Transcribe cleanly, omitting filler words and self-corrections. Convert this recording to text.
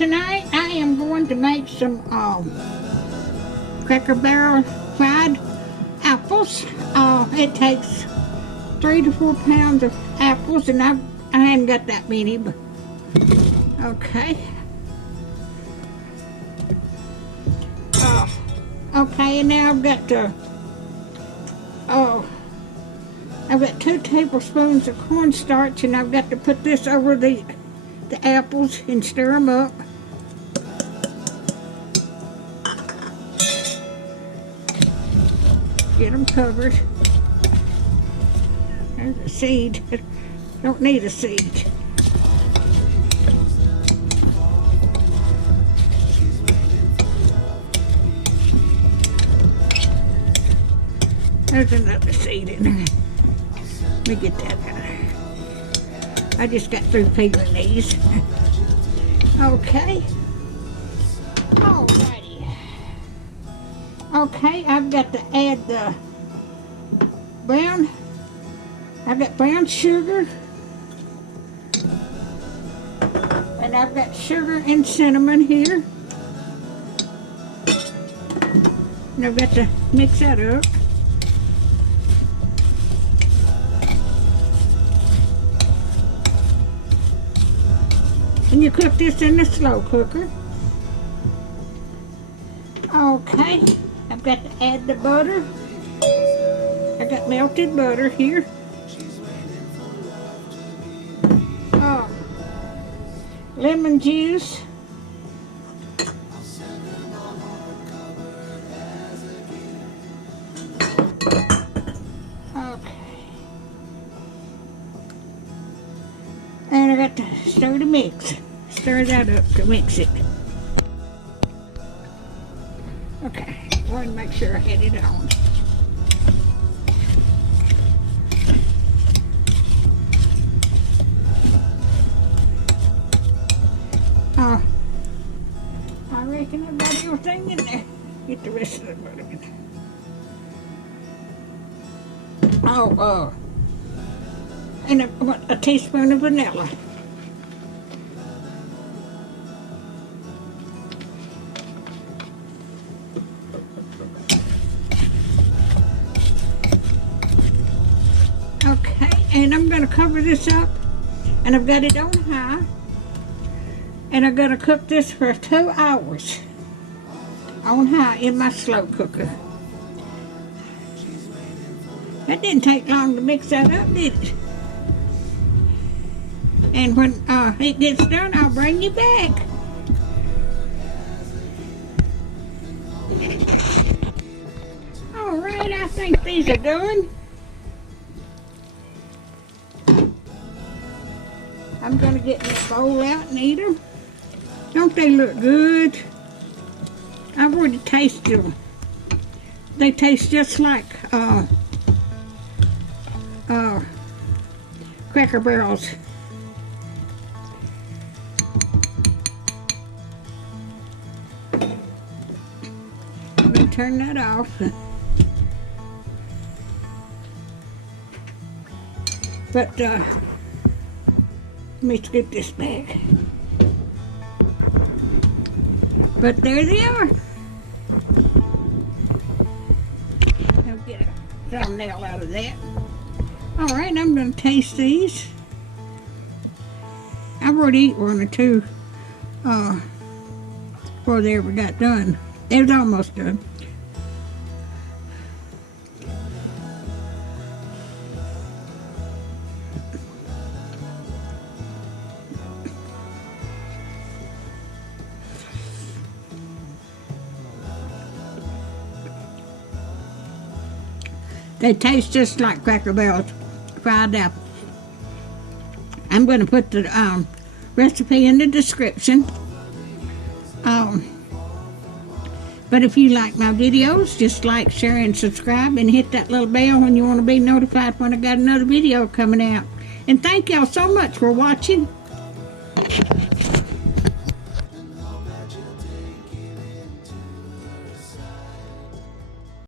tonight I am going to make some Cracker Barrel fried apples. It takes 3 to 4 pounds of apples, and I haven't got that many, but okay. Okay, and now I've got I've got 2 tablespoons of cornstarch, and I've got to put this over the apples and stir them up. Get them covered. There's a seed. Don't need a seed. There's another seed in there. Let me get that out. I just got through peeling these. Okay. Alrighty. Okay, I've got to add the I've got brown sugar. And I've got sugar and cinnamon here. And I've got to mix that up. And you cook this in the slow cooker. Okay, I've got to add the butter. I got melted butter here. Lemon juice. Okay. And I got to stir the mix. Stir that up to mix it. Okay, I wanted to make sure I had it on. I reckon I've got everything in there. Get the rest of the butter in there. And a teaspoon of vanilla. Okay, and I'm going to cover this up, and I've got it on high, and I'm going to cook this for 2 hours on high in my slow cooker. That didn't take long to mix that up, did it? And when it gets done, I'll bring you back. All right, I think these are done. I'm going to get this bowl out and eat them. Don't they look good? I've already tasted them. They taste just like Cracker Barrels. I'm going to turn that off. But let me scoop this back. But there they are. I'll get a thumbnail out of that. Alright, I'm going to taste these. I've already eaten 1 or 2 before they ever got done. It was almost done. They taste just like Cracker Barrel's fried apples. I'm going to put the recipe in the description. But if you like my videos, just like, share, and subscribe, and hit that little bell when you want to be notified when I got another video coming out. And thank y'all so much for watching.